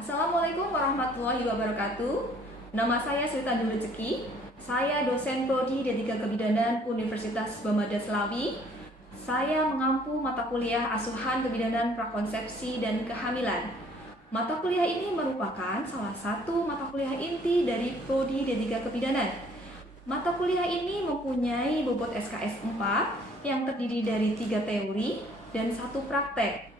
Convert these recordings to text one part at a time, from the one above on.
Assalamualaikum warahmatullahi wabarakatuh. Nama saya Sri Tanjung Rezeki. Saya dosen Prodi D3 Kebidanan Universitas Bamada Slawi. Saya mengampu mata kuliah asuhan kebidanan prakonsepsi dan kehamilan. Mata kuliah ini merupakan salah satu mata kuliah inti dari Prodi D3 Kebidanan. Mata kuliah ini mempunyai bobot SKS 4 yang terdiri dari 3 teori dan 1 praktek.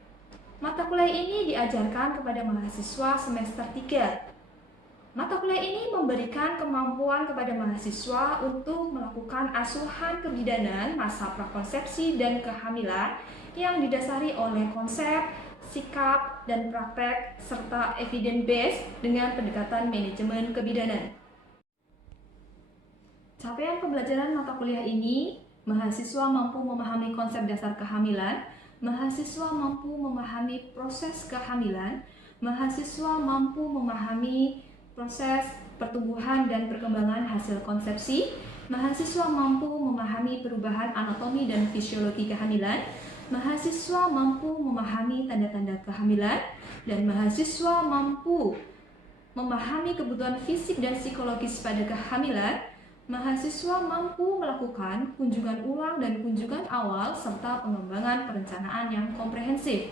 Mata kuliah ini diajarkan kepada mahasiswa semester 3. Mata kuliah ini memberikan kemampuan kepada mahasiswa untuk melakukan asuhan kebidanan masa prakonsepsi dan kehamilan yang didasari oleh konsep, sikap, dan praktek serta evidence based dengan pendekatan manajemen kebidanan. Capaian pembelajaran mata kuliah ini, mahasiswa mampu memahami konsep dasar kehamilan, mahasiswa mampu memahami proses kehamilan, mahasiswa mampu memahami proses pertumbuhan dan perkembangan hasil konsepsi, mahasiswa mampu memahami perubahan anatomi dan fisiologi kehamilan, mahasiswa mampu memahami tanda-tanda kehamilan, dan mahasiswa mampu memahami kebutuhan fisik dan psikologis pada kehamilan. Mahasiswa mampu melakukan kunjungan ulang dan kunjungan awal serta pengembangan perencanaan yang komprehensif.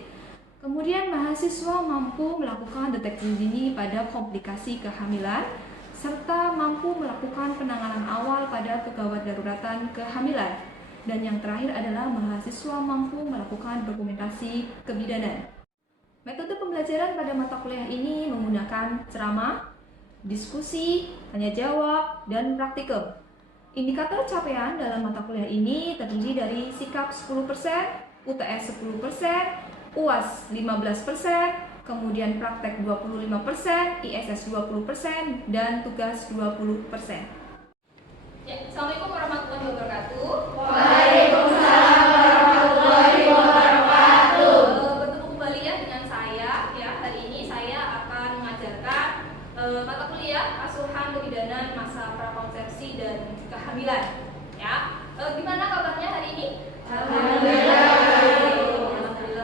Kemudian mahasiswa mampu melakukan deteksi dini pada komplikasi kehamilan serta mampu melakukan penanganan awal pada kegawat daruratan kehamilan. Dan yang terakhir adalah mahasiswa mampu melakukan dokumentasi kebidanan. Metode pembelajaran pada mata kuliah ini menggunakan ceramah, diskusi, tanya jawab, dan praktikum. Indikator capaian dalam mata kuliah ini terdiri dari sikap 10%, UTS 10%, UAS 15%, kemudian praktek 25%, ISS 20%, dan tugas 20%. Ya, Assalamualaikum warahmatullahi wabarakatuh. Waalaikumsalam warahmatullahi wabarakatuh. Bertemu kembali ya dengan saya. Ya, hari ini saya akan mengajarkan mata kuliah asuhan kebidanan masa prakonsepsi dan kehamilan. Ya, gimana kabarnya hari ini? Alhamdulillah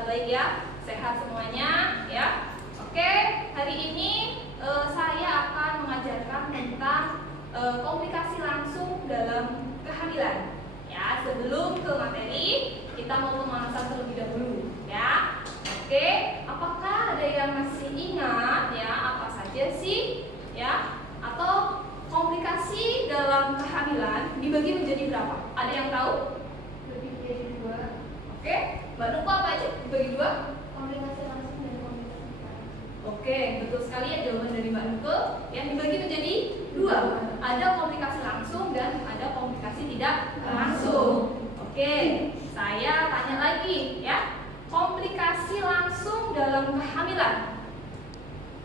baik ya, sehat semuanya ya. Oke, hari ini saya akan mengajarkan tentang komplikasi langsung dalam kehamilan. Ya, sebelum ke materi kita mau pemanasan terlebih dahulu. Ya, oke. Apakah ada yang masih ingat ya apa saja sih ya atau komplikasi dalam kehamilan dibagi menjadi berapa? Ada yang tahu? Lebih dari 2. Oke, Mbak Nupa apa aja dibagi 2? Komplikasi langsung dan komplikasi langsung. Oke, betul sekali ya jawaban dari Mbak Nupa. Yang dibagi menjadi 2. Ada komplikasi langsung dan ada komplikasi tidak langsung. Oke, saya tanya lagi ya. Komplikasi langsung dalam kehamilan.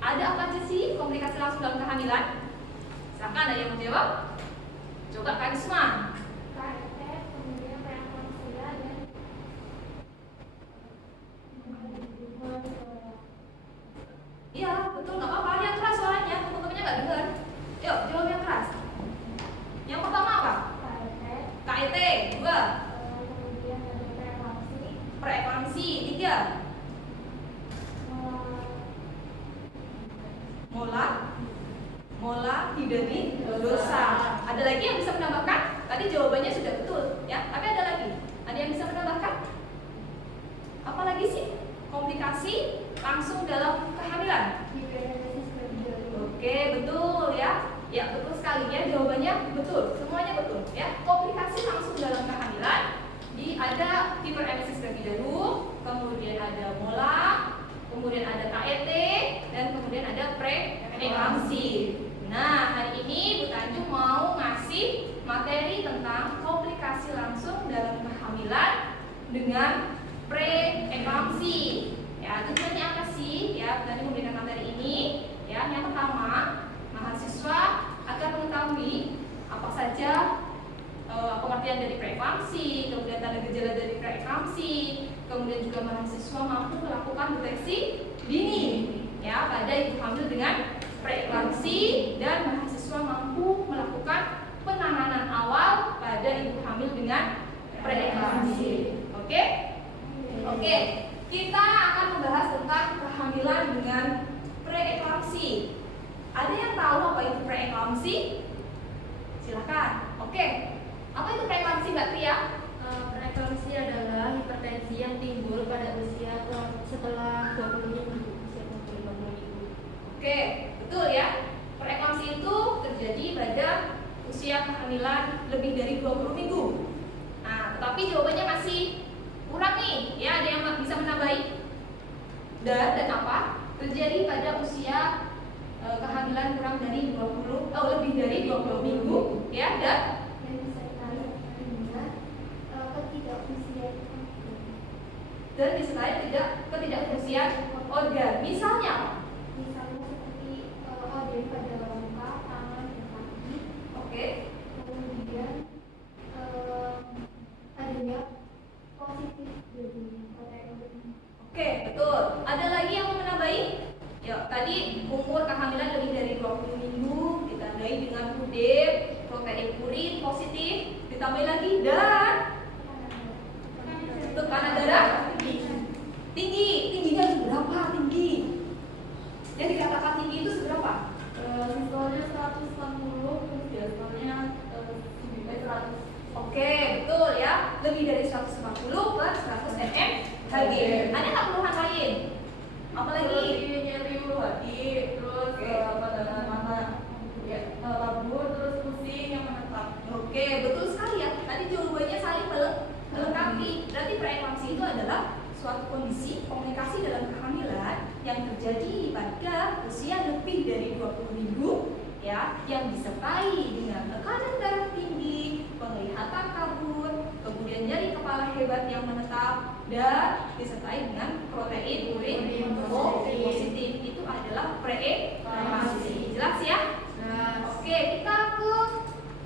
Ada apa aja sih komplikasi langsung dalam kehamilan? Silakan, ada yang mau jawab? Coba Karisma. KRT, kemudian preeklamsia dan Iya, betul, nggak apa-apa. Yang keras suaranya, teman-temannya nggak dengar. Yuk, jawab yang keras. Yang pertama apa? KRT, KET, 2. kemudian ada preeklamsi, Preeklamsi, 3. Mola tidak dosa. Ada lagi yang bisa menambahkan? Tadi jawabannya sudah betul, ya. Tapi ada lagi. Ada yang bisa menambahkan? Apa lagi sih komplikasi langsung dalam kehamilan? hiperemesis kebidanan. Oke, betul ya. Ya, betul sekali ya. Jawabannya betul. Semuanya betul ya. Komplikasi langsung dalam kehamilan ada hiperemesis gravidarum, kemudian ada mola, kemudian ada KET, dan kemudian ada preeklamsi. Nah, hari ini Bu Tanjung mau ngasih materi tentang komplikasi langsung dalam kehamilan dengan preeklamsi. Ya, tujuannya apa sih? Ya, Bu Tanjung memberikan materi ini. Ya, yang pertama, mahasiswa agar mengetahui apa saja pengertian dari preeklamsi, kemudian tanda gejala dari preeklamsi, kemudian juga mahasiswa mampu melakukan deteksi dini ya pada ibu hamil dengan preeklamsi, dan mahasiswa mampu melakukan penanganan awal pada ibu hamil dengan preeklamsi. Oke? Oke, kita akan membahas tentang kehamilan dengan preeklamsi. preeklamsi? Silakan. Oke. Apa itu preeklamsi, Mbak Tria? Preeklamsi adalah hipertensi yang timbul pada usia setelah 20 minggu, usia 20 minggu. Oke, betul ya. Preeklamsi itu terjadi pada usia kehamilan lebih dari 20 minggu. Nah, tetapi jawabannya masih kurang nih. Ya, ada yang bisa menambahi? Dan apa? Terjadi pada usia kehamilan kurang dari 20 lebih dari 20 minggu, ya, dan disertai ketidakfungsian organ. Misalnya apa? Misalnya seperti organ pada muka, tangan, dan kaki. Oke. Kemudian adanya positif dari Oke, betul. Ada lagi yang mau menambahi? Ya, tadi umur kehamilan lebih dari 20 minggu ditandai dengan UDEP, protein urin positif, ditambah lagi dan tekanan darah tinggi. Tingginya seberapa tinggi? Jadi dikatakan tinggi itu seberapa? Sistolnya 160, terus diastolnya 100. Oke, betul ya. Lebih dari 150 per 100 mm Hg. Ada nggak keluhan lain? Apalagi? Nyeri ulu hati, terus pandangan mata kabur, terus pusing yang menetap. Oke, betul sekali ya. Tadi jawabannya saling melengkapi. Berarti preeklamsi itu adalah suatu kondisi komunikasi dalam kehamilan yang terjadi pada usia lebih dari 20 minggu, ya, yang disertai dengan tekanan darah tinggi, penglihatan kabur, kemudian nyeri kepala hebat yang menetap, dan disertai dengan protein urin positif. Itu adalah preeklamsi. Jelas ya? Oke, kita ke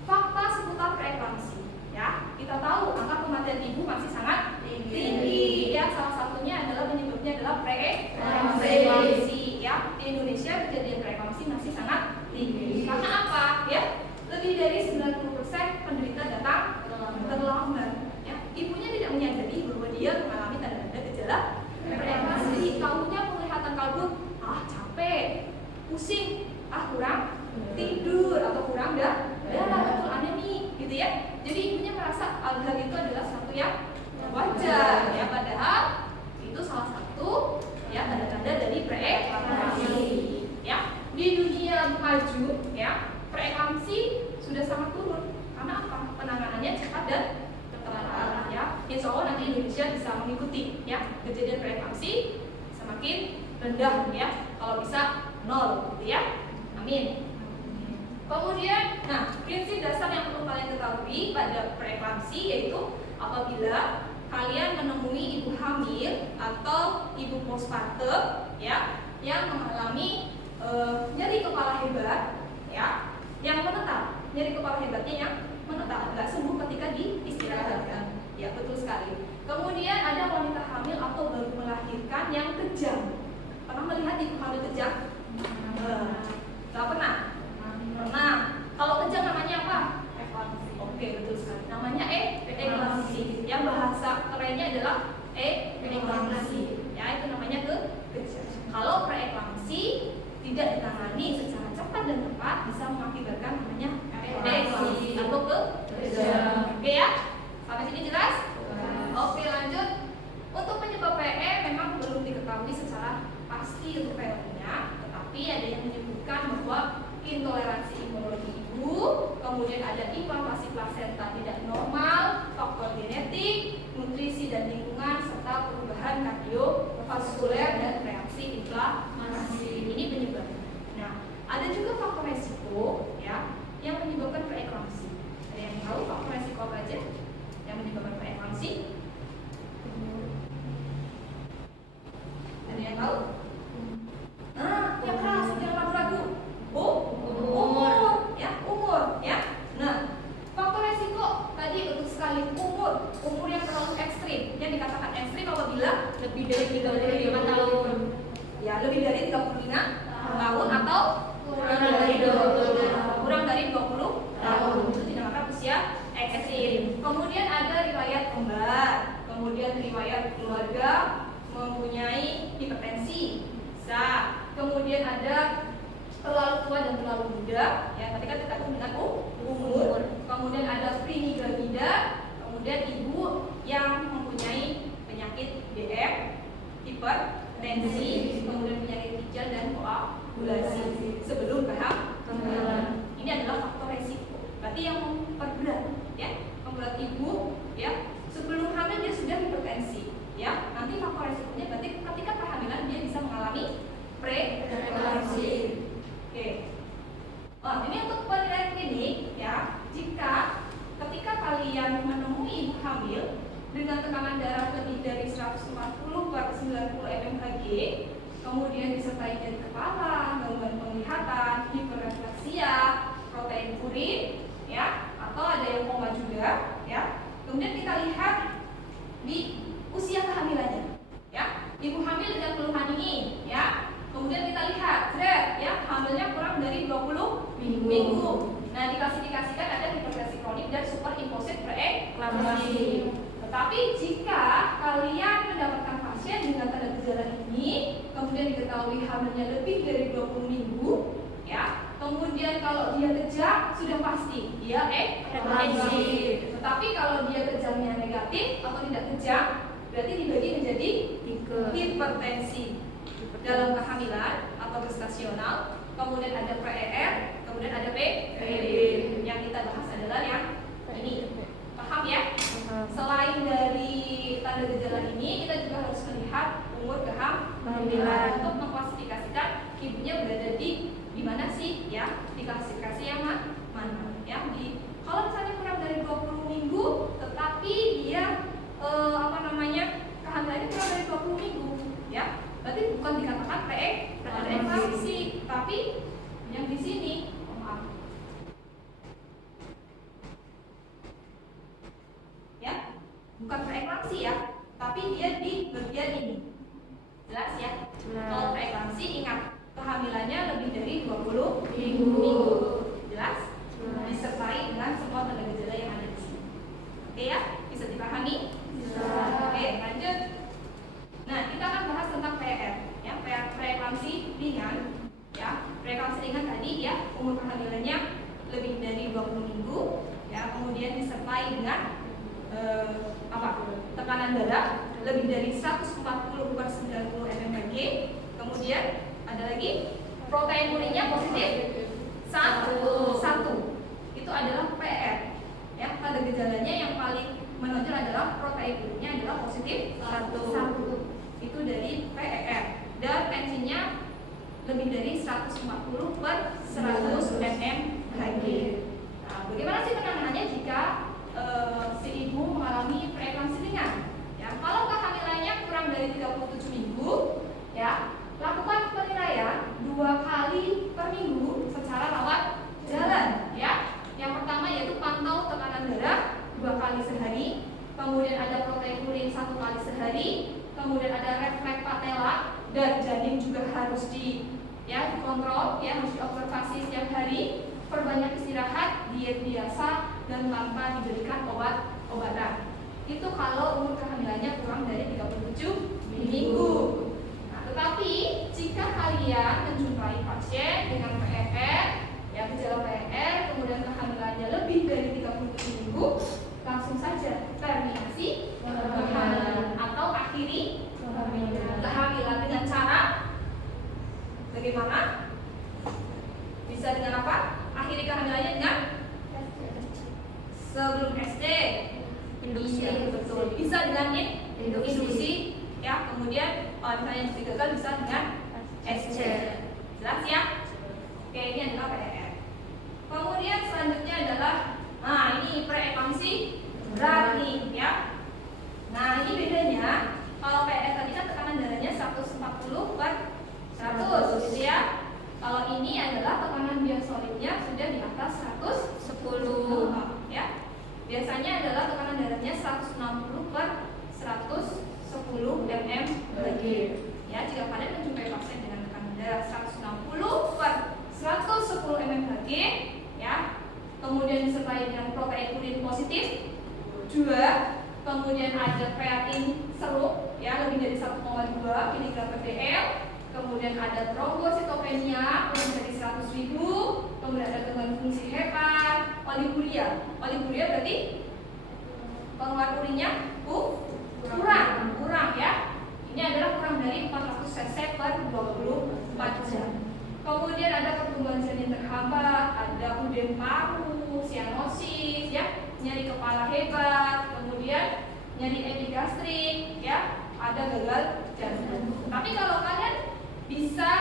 fakta seputar preeklamsi. Ya, kita tahu angka kematian ibu masih sangat tinggi. Ya, salah satunya adalah penyebabnya adalah preeklamsi. Ya, di Indonesia kejadian preeklamsi masih sangat tinggi. Karena apa? Ya, lebih dari 90% penderita datang terlambat. Ya, ibunya tidak menyadari bahwa dia mengalami tanda-tanda gejala preeklamsi. Tahunya penglihatan kabur, capek, pusing, kurang tidur atau kurang darah, betul anemi, gitu ya. Jadi ibunya merasa hal itu adalah sesuatu yang wajar, ya, padahal itu salah satu ya tanda-tanda dari preeklamsi. Ya, di dunia maju, ya, preeklamsi sudah sangat turun. Karena apa? Penanganannya cepat dan tepat, ya. Insya Allah nanti Indonesia bisa mengikuti, ya, kejadian preeklamsi semakin rendah, ya. Kalau bisa 0, gitu ya. Amin. Kemudian, prinsip dasar yang perlu kalian ketahui pada preeklamsi yaitu apabila kalian menemui ibu hamil atau ibu postpartum, ya, yang mengalami nyeri kepala hebat, ya, yang menetap. Nyeri kepala hebatnya yang menetap, nggak sembuh ketika diistirahatkan. Ya, betul sekali. Kemudian ada wanita hamil atau baru melahirkan yang kejang. Pernah melihat ibu hamil kejang? Nggak pernah? Pernah. Kalau kejang namanya apa? Eklamsi. Oke, betul sekali. Namanya eklamsi. Yang bahasa kerennya adalah eklamsi. Ya, itu namanya kejang. Kalau preeklamsi tidak ditangani secara cepat dan tepat bisa mengakibatkan namanya eklamsi atau kejang. Oke ya? Sampai sini jelas? Oke, lanjut. Untuk penyebab PE memang belum diketahui secara pasti untuk penyebabnya, tetapi ada yang menyebutkan bahwa intoleransi imunologi ibu, kemudian ada inflamasi plasenta tidak normal, faktor genetik, nutrisi dan lingkungan, serta perubahan kardiovaskuler dan reaksi inflamasi. Ini penyebabnya. Nah, ada juga faktor resiko, ya, yang menyebabkan preeklamsi. Ada yang tahu faktor resiko apa aja yang menyebabkan preeklamsi? Ada yang tahu? Yang keras, yang ragu-ragu. Umur, ya. Nah, faktor resiko tadi betul sekali umur yang terlalu ekstrim. Yang dikatakan ekstrim apabila lebih dari 35 tahun. Ya, lebih dari 35 tahun atau kurang dari 20 tahun. Itu dinamakan usia ekstrim. Kemudian ada riwayat kembar, kemudian riwayat keluarga mempunyai hipertensi, bisa. Kemudian ada terlalu tua dan terlalu muda, ya tadi kan kita dengan umur. Kemudian ada primigravida, kemudian ibu yang mempunyai penyakit DM, hipertensi, kemudian penyakit ginjal dan koagulasi sebelum kehamilan. Ini adalah faktor resiko. Berarti yang memperberat, ya, memberat ibu, ya, sebelum hamil dia sudah hipertensi, ya. Nanti faktor resikonya berarti ketika kehamilan dia bisa mengalami preeklamsi. Oke. Nah, ini untuk penilaian klinik, ya. Jika ketika kalian menemui ibu hamil dengan tekanan darah lebih dari 140/90 mmHg, kemudian disertai nyeri kepala, gangguan penglihatan, hiperrefleksia, protein urin, ya, atau ada yang koma juga, ya. Kemudian kita lihat di usia kehamilannya, ya. Ibu hamil dengan keluhan ini, ya. Kemudian kita lihat, ya, hamilnya kurang dari 20 minggu. Nah, diklasifikasikan ada hipertensi kronik dan superimpulsif preeklamsi. Tetapi jika kalian mendapatkan pasien dengan tanda gejala ini, kemudian diketahui hamilnya lebih dari 20 minggu, ya. Kemudian kalau dia kejang sudah pasti dia eklamsi. Tetapi kalau dia kejangnya negatif atau tidak kejang, berarti dibagi menjadi hipertensi dalam kehamilan atau gestasional, kemudian ada PER, kemudian ada PPD. Yang kita bahas adalah yang ini. Paham ya? Selain dari tanda gejala ini, kita juga harus melihat umur kehamilan untuk mengklasifikasikan ibunya berada di mana sih, ya? Di klasifikasi yang mana? Ya, kalau misalnya kurang dari 20 minggu, tetapi dia kehamilannya kurang dari 20 minggu, ya. Berarti bukan dikatakan preeklamsi, tapi yang di sini, maaf, ya, bukan preeklamsi ya, tapi dia di bagian ini. Jelas ya? Kalau preeklamsi ingat kehamilannya lebih dari 20 minggu. Jelas? Disertai dengan semua tanda gejala yang ada di sini. Oke ya? Bisa dipahami? Oke, lanjut. Nah, kita akan bahas tentang PR, ya, preeklamsi ringan, ya. Preeklamsi ringan tadi, ya, umur kehamilannya lebih dari 20 minggu, ya, kemudian disertai dengan tekanan darah lebih dari 140/90 mmHg, kemudian ada lagi protein urinnya positif 1. Itu adalah PR, ya. Tanda gejalanya yang paling menonjol adalah protein urinnya adalah positif 1. Itu dari PER dan tensinya lebih dari 140/100 mmHg. Nah, bagaimana sih penanganannya jika si ibu mengalami preeklamsi ringan? Ya, kalau kehamilannya kurang dari 37 minggu, ya, lakukan penilaian 2 kali per minggu secara rawat jalan, ya. Yang pertama yaitu pantau tekanan darah 2 kali sehari, kemudian ada protein urin 1 kali sehari, kemudian ada refleks patella dan janin juga harus dikontrol, ya, harus diobservasi setiap hari, perbanyak istirahat, diet biasa dan tanpa diberikan obat-obatan. Itu kalau umur kehamilannya kurang dari 37 minggu. Nah, tetapi jika kalian menjumpai pasien dengan PER, ya, gejala PER, kemudian kehamilannya lebih dari 37 minggu, langsung saja terminasi kehamilan atau akhiri kehamilan dengan cara bagaimana? Bisa dengan apa? Akhiri kehamilannya dengan sebelum SD, induksi, betul. Bisa dengan induksi, ya. Kemudian kalau misalnya induksi gagal bisa dengan SC. Jelas ya? Oke, ini adalah PER. Kemudian selanjutnya adalah, ini preeklamsi berat nih, ya. Nah, ini bedanya. Kalau PER tadi kan tekanan darahnya 140/100, gitu ya. Kalau ini adalah tekanan diastoliknya sudah di atas 110, ya. Biasanya adalah tekanan darahnya 160/110 mmHg. Ya, jika kalian menjumpai pasien dengan tekanan darah 160/110 mmHg, ya, kemudian disertai dengan protein urin positif 2, kemudian ada kreatin serum, ya, lebih dari 1,2 mg/dl, kemudian ada trombositopenia lebih dari 100 kemudian ada gangguan fungsi hepat, oliguria. Oliguria berarti pengeluaran urinnya kurang ya. Ini adalah kurang dari 400 cc per 24 jam. Kemudian ada pertumbuhan janin terhambat, ada udem paru, sianosis ya, nyeri kepala hebat, kemudian nyeri epigastrik ya, ada gagal jantung. Tapi kalau kalian bisa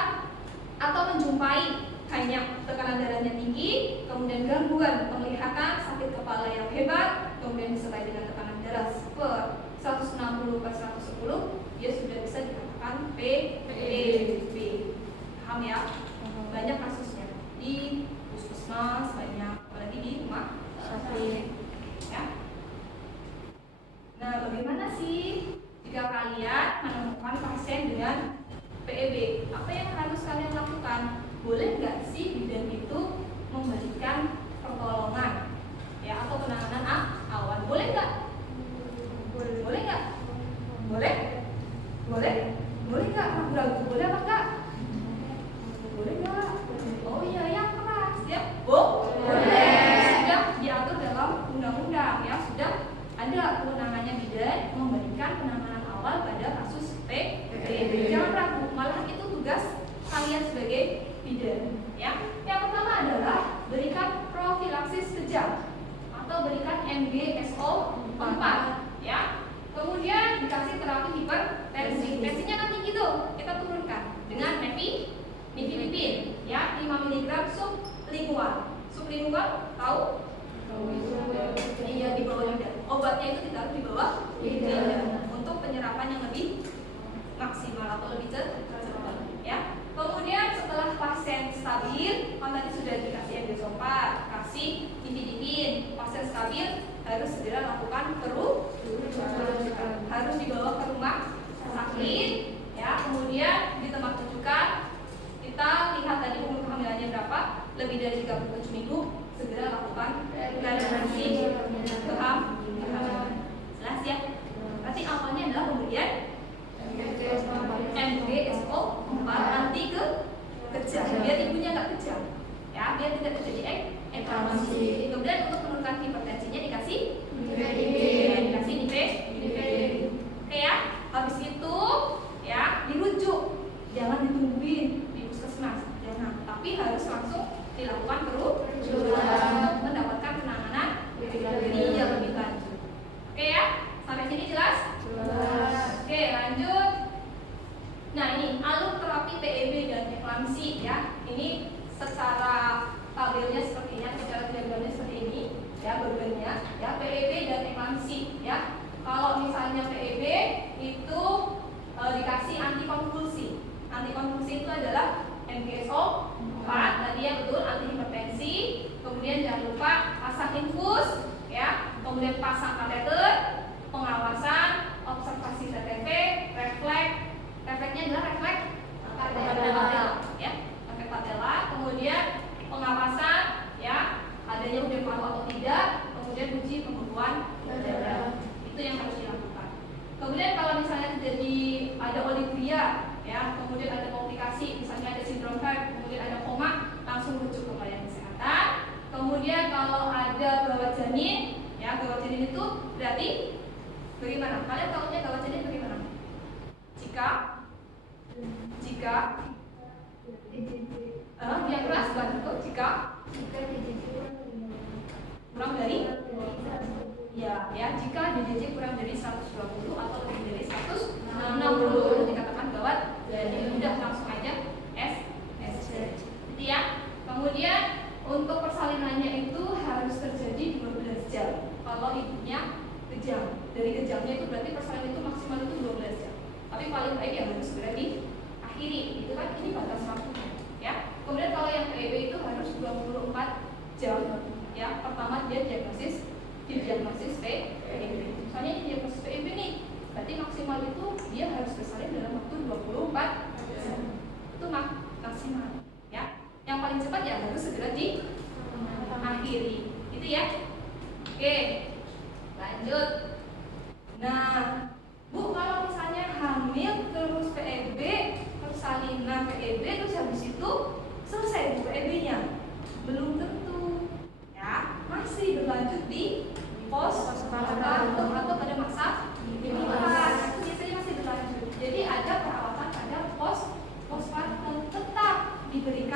atau menjumpai hanya tekanan darahnya tinggi, kemudian gangguan penglihatan, sakit kepala yang hebat, kemudian disertai dengan tekanan darah per 160 per 110, dia sudah bisa dikatakan PEB. Paham ya? Banyak kasusnya di puskesmas, banyak apalagi di rumah sakit ya. Nah, bagaimana sih jika kalian menemukan pasien dengan PEB? Apa yang harus kalian lakukan? Boleh nggak sih bidan itu memberikan pertolongan ya atau penanganan awal? Boleh nggak? Boleh nggak? Boleh? Boleh? Boleh nggak? Ragu-ragu boleh apa enggak? Boleh nggak? Oh iya, yang keras ya. Boleh. Sudah diatur dalam undang-undang ya, sudah ada kewenangannya bidan memberikan penanganan awal pada kasus PEB. Jangan ragu, malah itu tugas kalian sebagai bidan ya. Yang pertama adalah berikan profilaksis kejang atau berikan MGSO 4 ya. Kemudian dikasih terapi hipertensi. Tensinya kan tinggi tuh, kita turunkan dengan nifedipin ya, 5 mg sublingual. Sublingual tahu? Iya, di bawah lidah. Obatnya itu ditaruh di bawah lidah untuk penyerapan yang lebih maksimal atau lebih cepat ya. Kemudian setelah pasien stabil, kan tadi sudah dikasih MGSO 4, kasih nifedipin. Pasien stabil harus segera lakukan harus dibawa ke rumah sakit ya. Kemudian di tempat rujukan kita lihat tadi umur kehamilannya berapa, lebih dari 37 minggu, segera lakukan reanimasi kehamilan. Jelas ya? Berarti awalnya adalah pemberian MGSO 4 anti kejang biar ibunya nggak kejang ya, biar tidak terjadi eklamasi. Kemudian untuk menurunkan hipertensinya dikasih nifedipin. Oke ya. Habis itu ya dirujuk, jangan ditungguin di puskesmas, jangan, tapi harus langsung dilakukan rujukan untuk mendapatkan penanganan yang lebih lanjut. Oke ya, sampai sini jelas? Oke, lanjut. Nah, ini alur terapi PEB dan eklamsi ya. Ini secara tabelnya seperti ini, secara diagramnya seperti ini ya, bebannya ya, PEB dan eklamsi ya. Kalau misalnya PEB itu dikasih antikonvulsi. Antikonvulsi itu adalah MGSO 4 tadi yang betul, anti hipertensi. Kemudian jangan lupa pasang infus ya, kemudian pasang kateter, pengawasan, observasi CTP, refleksnya adalah refleks patella ya, refleks patella. Kemudian pengawasan ya, adanya udem paru atau tidak, kemudian uji pembekuan darah. Itu yang harus dilakukan. Kemudian kalau misalnya terjadi ada oliguria ya, kemudian ada komplikasi, misalnya ada sindrom HEP, kemudian ada koma, langsung rujuk ke pelayanan kesehatan. Kemudian kalau ada gawat janin ya, gawat janin itu berarti bagaimana? Kalian tahunya gawat janin bagaimana? Yang keras banget jika kurang dari jika DJJ kurang dari 120 atau lebih dari 160 itu dikatakan gawat janin. Udah langsung aja SSC gitu ya. Kemudian untuk persalinannya itu harus terjadi 12 jam kalau ibunya kejang. Dari kejangnya itu berarti persalinan itu maksimal itu 12 jam. Tapi paling baik ya harus segera diakhiri. Itu kan ini batas waktunya ya. Kemudian kalau yang PEB itu harus 24 jam ya. Pertama dia diagnosis PEB. Misalnya diagnosis PEB nih, berarti maksimal itu dia harus bersalin dalam waktu 24 jam. Itu maksimal ya. Yang paling cepat ya harus segera diakhiri. Gitu ya. Oke. Lanjut. Nah, Bu, kalau misalnya hamil terus PEB, persalinan PEB, terus habis itu selesai PEB-nya, belum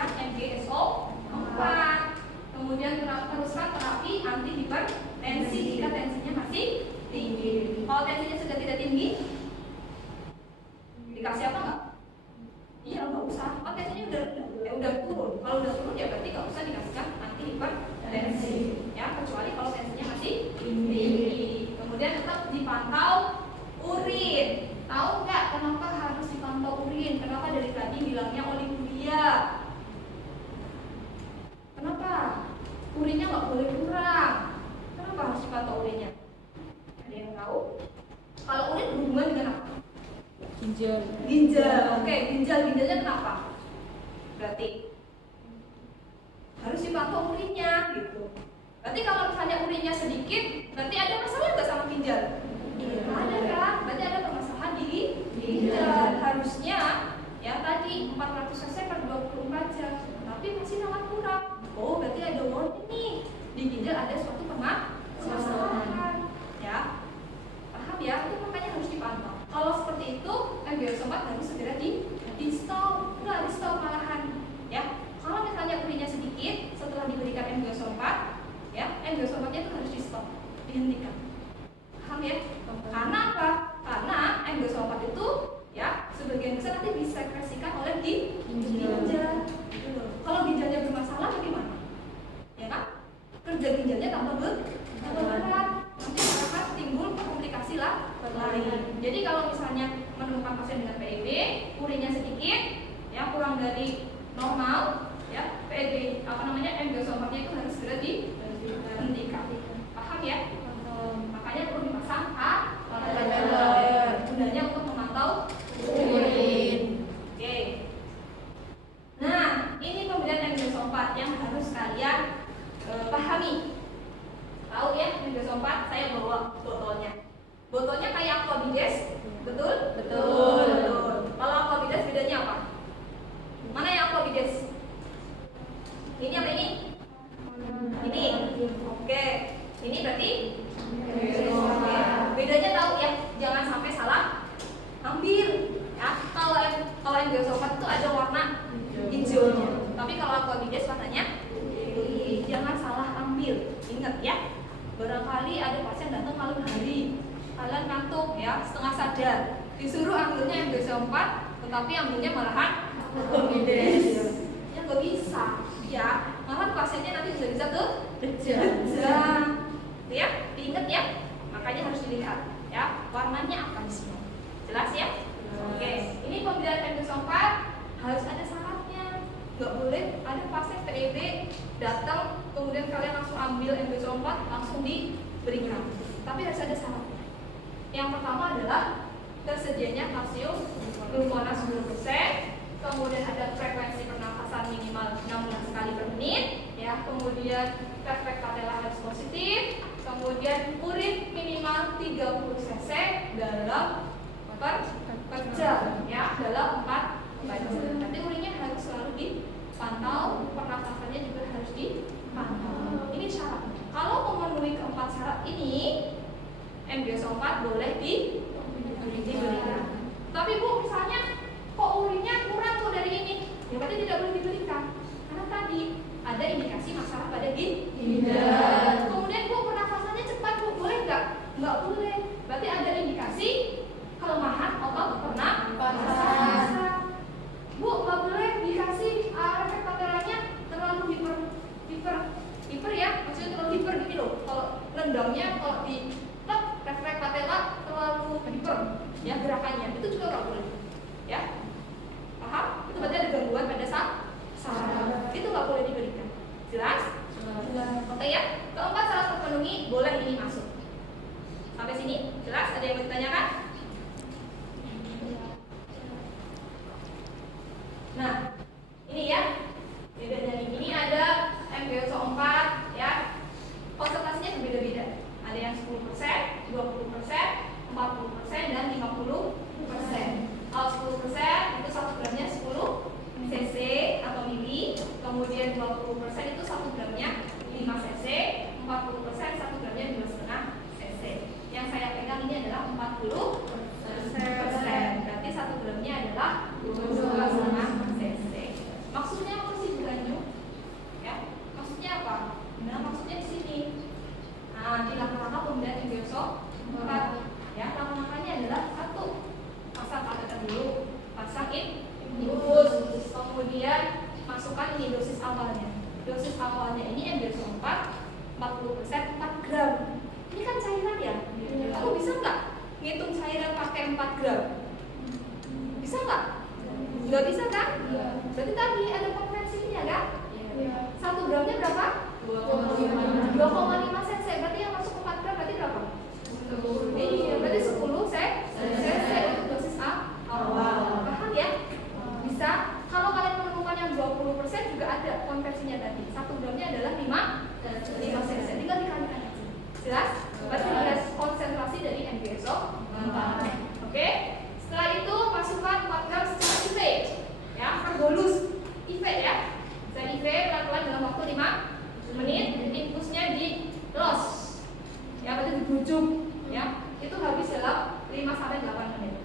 menggunakan MgSO4. Kemudian teruskan terapi anti hipertensi jika tensinya masih tinggi. Kalau tensinya sudah tidak tinggi, dikasih apa enggak? Iya, nggak usah. Oh, tensinya udah turun. Kalau udah turun ya berarti nggak usah dikasihkan anti hipertensi. Ya, kecuali kalau tensinya masih tinggi. Kemudian tetap dipantau urin. Tahu nggak kenapa harus dipantau urin? Kenapa dari tadi bilangnya oligoria? Kenapa? Urinnya nggak boleh kurang. Kenapa harus dipantau urinnya? Ada yang tahu? Kalau urin berhubungan dengan apa? Ginjal. Oke, ginjalnya kenapa? Berarti harus dipantau urinnya gitu. Berarti kalau misalnya urinnya sedikit, berarti ada masalah nggak sama ginjal? Ada kan? Berarti ada permasalahan di ginjal. Harusnya ya tadi 400 cc per 24 jam, tapi masih sangat kurang. Oh, berarti ada warning nih. Di ginjal ada suatu permasalahan. Ya. Paham ya? Itu makanya harus dipantau. Kalau seperti itu, MgSO4 harus segera di-stop. Enggak di-stop malahan. Ya. Kalau misalnya urinnya sedikit, setelah diberikan MgSO4, ya, MgSO4-nya itu harus di-stop, dihentikan. Paham ya? Karena apa? Karena MgSO4 itu ya sebagian besar nanti disekresikan oleh ginjal. Kalau ginjalnya bermasalah bagaimana? Ya kan? Kerja ginjalnya tambah berat. Nanti akan timbul komplikasi lain. Jadi kalau misalnya menemukan pasien dengan PEB, urinnya sedikit, ya kurang dari normal, ya PEB MgSO4-nya itu harus segera dihentikan. Paham ya? Makanya perlu dipasang gunanya untuk memantau urin. Oke. Nah, ini pemberian MgSO4 yang harus kalian pahami. Tahu ya, MgSO4 saya bawa botolnya. Botolnya kayak Aquabides, betul? Betul. Kalau Aquabides bedanya apa? Mana yang Aquabides? Ini apa ini? Ini. Oke. Ini berarti bedanya tahu ya, jangan sampai salah ambil. Ya, kalau MgSO4 itu ada warna hijaunya, tapi kalau Aquabides warnanya jangan salah ambil. Ingat ya, barangkali ada pasien datang malam hari, kalian ngantuk ya, setengah sadar, disuruh ambilnya MgSO4, tetapi ambilnya malahan Aquabides. Ya nggak bisa, ya malahan pasiennya nanti bisa kejang. Ya, diingat ya, makanya harus dilihat ya warnanya apa di sini. Jelas ya? Oke, ini pemberian MgSO4 harus ada syaratnya. Nggak boleh ada pasien PEB datang kemudian kalian langsung ambil MgSO4 langsung diberikan. Tapi harus ada syaratnya. Yang pertama adalah tersedianya kalsium glukonat 10%, kemudian ada frekuensi pernafasan minimal 16 kali per menit, ya, kemudian perfect patella harus positif, kemudian urin minimal 30 cc dalam per jam, ya, dalam 4 jam. Nanti urinnya harus selalu dipantau, pernafasannya juga harus dipantau. Ini syarat. Kalau memenuhi keempat syarat ini, MgSO4 boleh diberikan. Tapi Bu, misalnya kok urinnya kurang tuh dari ini, ya berarti tidak boleh diberikan. Karena tadi ada indikasi masalah pada ginjal. Kemudian Bu, pernafasannya cepat Bu, boleh nggak? Nggak boleh. Berarti ada indikasi kelemahan otot pernafasan. Bu, nggak boleh dikasih efek patelanya terlalu hiper ya, maksudnya terlalu hiper gini loh. Kalau rendangnya kalau di refleks patella terlalu hiper ya gerakannya, itu juga nggak boleh. Ya, paham? Itu berarti ada gangguan pada saraf. Itu nggak boleh diberikan. Jelas? Oke ya. Keempat syarat terpenuhi, boleh ini masuk. Sampai sini jelas? Ada yang mau ditanyakan? Nah, ini ya. Bedanya ini ada MgSO4 ya. Konsentrasinya berbeda-beda. Ada yang 10%, 20%, 40% dan 50%. Kalau 10% itu 1 gramnya 10 cc atau mili, kemudian 20% itu 1 gramnya 5 cc, 40% 1 gramnya 2,5 cc. Yang saya pegang ini adalah 40%, berarti 1 gramnya adalah 2,5 cc. Maksudnya apa sih Bu? masukkan ini dosis awalnya. Dosis awalnya ini MgSO4 40% 4 gram. Ini kan cairan ya? Kamu bisa nggak ngitung cairan pakai 4 gram? Bisa nggak? Nggak bisa kan? Berarti tadi ada konversinya kan? 1 gramnya berapa? 2,5 cc. Berarti yang masuk ke 4 gram berarti berapa? Iya, berarti 10 cc untuk dosis awal. Paham ya? Bisa. Kalau kalian menemukan yang 20% juga ada konversinya tadi. 1 gramnya adalah 5 cc. Tinggal dikalikan aja. Jelas? Berarti ada konsentrasi dari MgSO4. Oke? Setelah itu masukkan 4 gram secara IV. Ya, per bolus IV ya. Saya IV pelan-pelan dalam waktu 5 menit. Infusnya di los. Ya, berarti dibujuk ya. Itu habis dalam 5 sampai 8 menit.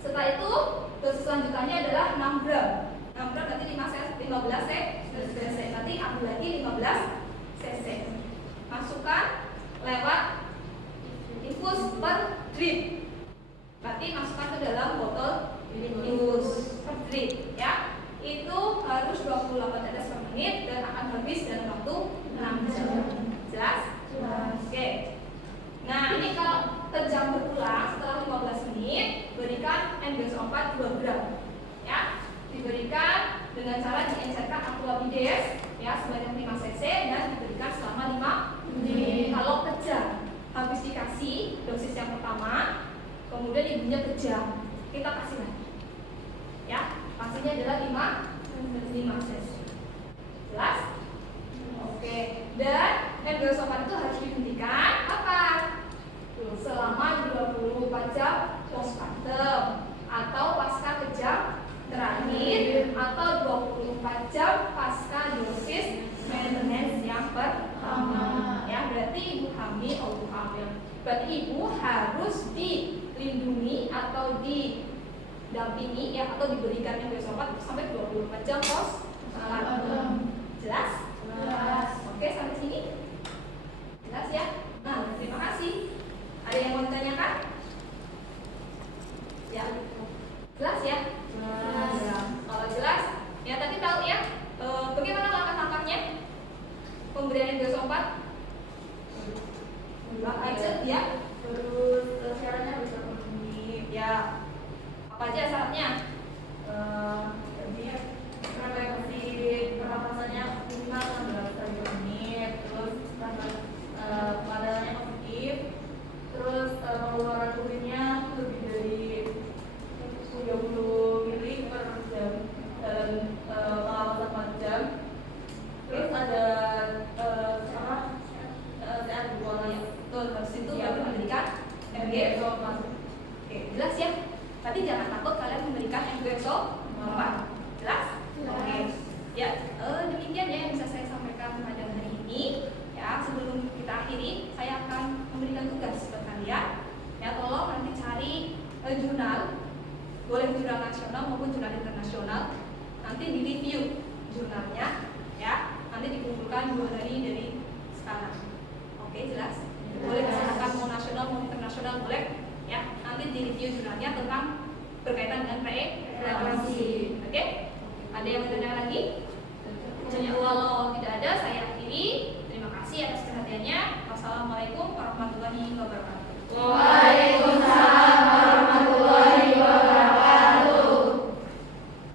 Setelah itu dosis selanjutnya adalah 6 gram. 6 gram berarti 15 cc. Nanti ambil lagi 15 cc. Masukkan lewat infus per drip. Berarti masukkan ke dalam botol infus per drip ya. Itu harus 28 tetes per menit dan akan habis dalam waktu 6 jam. Jelas? Oke. Nah, ini kalau terjam berulang setelah 15 menit, berikan MgSO4 2 gram. Ya. Diberikan dengan cara diencerkan aquabides ya sebanyak 5 cc dan diberikan selama 5 menit. Kalau kejang, habis dikasih dosis yang pertama, kemudian ibunya kejang, kita kasih lagi. Ya, hasilnya adalah 5 cc. Jelas? Oke. Dan MgSO4 itu harus dihentikan kapan? Selama 24 jam postpartum atau pasca kejang terakhir atau 24 jam pasca dosis maintenance yang pertama. Ya, berarti ibu hamil. Berarti ibu harus dilindungi atau didampingi ya atau diberikan MgSO4 sampai 24 jam postpartum. Jelas? Jelas. Oke, sampai sini? Jelas ya? Nah, terima kasih. Ada yang mau ditanyakan? Ya. Jelas ya? Jelas. Ya. Kalau jelas, ya tadi tahu ya bagaimana langkah-langkahnya pemberian MgSO4? Bilang aja ya. Terus syaratnya harus terpenuhi. Ya. Apa aja syaratnya? Frekuensi pernapasannya minimal 16 kali per menit. Terus padarannya positif. Terus pengeluaran urinnya lebih dari 30 mili per jam dalam pengawasan 4 jam. Terus ada sehat hubungan betul. Habis itu baru memberikan MgSO4. Oke, jelas ya. Tapi jangan takut kalian memberikan MgSO4. Jelas? Oke. Ya, demikian ya yang bisa saya sampaikan pada hari ini. Ya, sebelum kita akhiri, saya akan memberikan tugas buat kalian. Ya, tolong nanti cari jurnal, boleh jurnal nasional maupun jurnal internasional. Nanti di review jurnalnya, ya. Nanti dikumpulkan 2 hari dari sekarang. Oke, jelas? Boleh misalkan mau nasional mau internasional boleh. Ya, nanti di review jurnalnya tentang berkaitan dengan preeklamasi. Oke? Ada yang bertanya lagi? Kalau tidak ada, saya akhiri. Terima kasih atas perhatiannya. Wassalamualaikum warahmatullahi wabarakatuh.